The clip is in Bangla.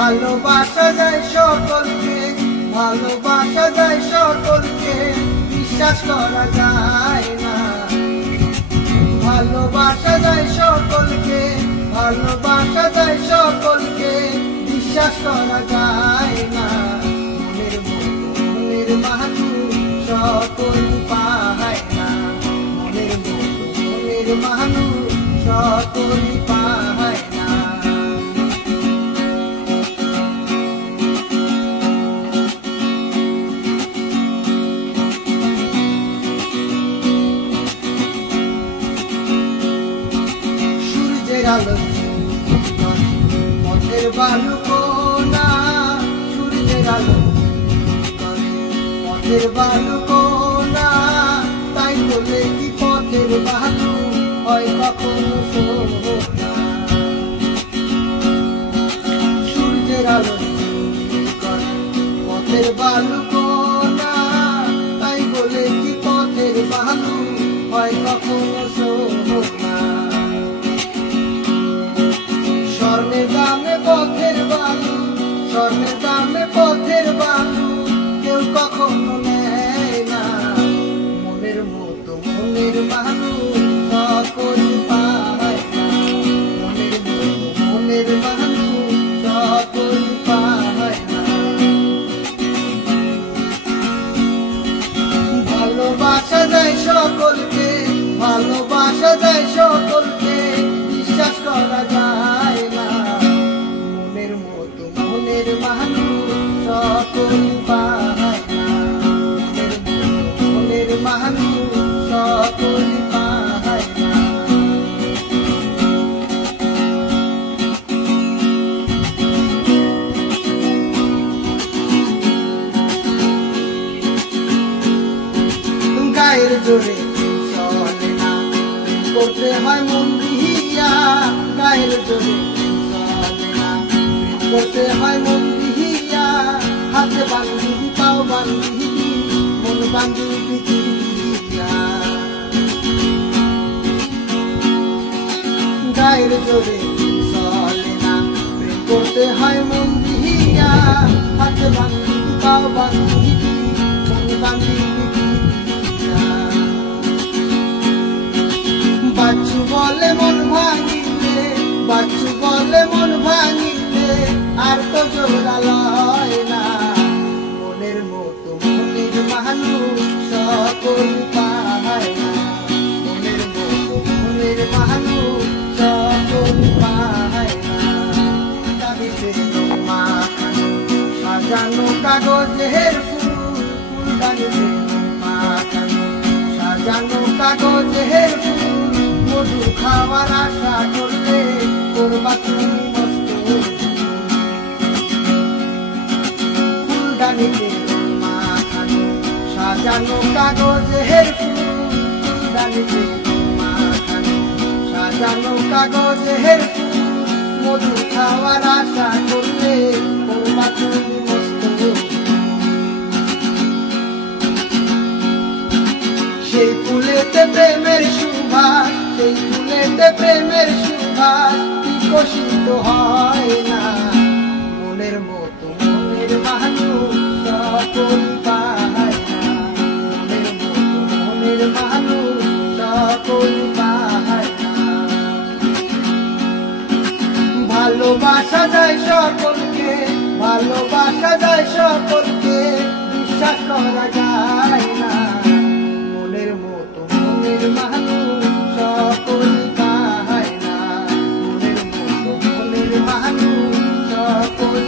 ভালোবাসা যায় সকলকে, ভালোবাসা যায় সকলকে, বিশ্বাস করা যায় না। ভালোবাসা যায় সকলকে, ভালোবাসা যায় সকলকে, বিশ্বাস করা যায় না। মনের মতো মনের মানুষ সকল পায় না, মনের মতো মনের মানুষ সকল পায় না। আলো পথের বালু কোনা, সূর্যের আলো পথের বালু কোনা, তাই বলে কি পথের বালু হয় কখনো সোনা। সূর্যের আলো পথের বালু কোনা, তাই বলে কি পথের বালু হয় কখনো সোনা। স্বর্ণের দামে পথের বালু, স্বর্ণের দামে পথের বালু, কেউ কখনো নেয় না। মনের মতো মনের মানুষ সকল পায় না, মনের মতো মনের মানুষ সকল পায় না। ভালোবাসা যায় সকলকে, ভালোবাসা যায় সকলকে, বিশ্বাস করা যায় না। মনের মতো মনের মানুষ সকল পায় না, মনের মতো মনের মানুষ সকল পায় না। গায়ের জোরে চলে না, করতে হয় মন দিয়া। গায়ের জোরে চলে না, করতে হয় মন দিয়া। হাতে বান্ধিবি পাও বান্ধিবি, মন বান্ধিবি দিয়া। গায়ের জোরে চলে না, করতে হয় মন দিয়া। হাতে বান্ধিবি পাও বান্ধিবি, মন বান্ধিবি দিয়া। বাচ্চু বলে মন ভাঙিলে, বাচ্চু বলে মন ভাঙিলে, আর তো জোড়া লয় না। মনের মতো মনের মানুষ সকল পায় না, মনের মতো মনের মানুষ সকল পায় না। দাবিতে মাখানো সাজানো কাগজের ফুল, ফুলদানিতে মাখানো সাজানো কাগজের ফুল, মধু খাওয়ার আশা করলে করবা তুমি মস্ত। ফুলদানিতে মাখানো সাজানো কাগজের ফুল, ফুলদানিতে মাখানো সাজানো কাগজের ফুল, মধু খাওয়ার আশা করলে করবা তুমি মস্ত। সেই ফুলেতে প্রেমের সুবাস, সেই ফুলেতে প্রেমের সুবাস, বিকশিত হয় না। মনের মতো মনের মানুষ সকল পায় না, মনের মতো মনের মানুষ সকল পায় না। ভালোবাসা যায় সকলকে, ভালোবাসা যায় সকলকে, বিশ্বাস করা যায় না। মনের মতো মনের মানুষ সকল পায় না, মনের মতো মনের মানুষ সকল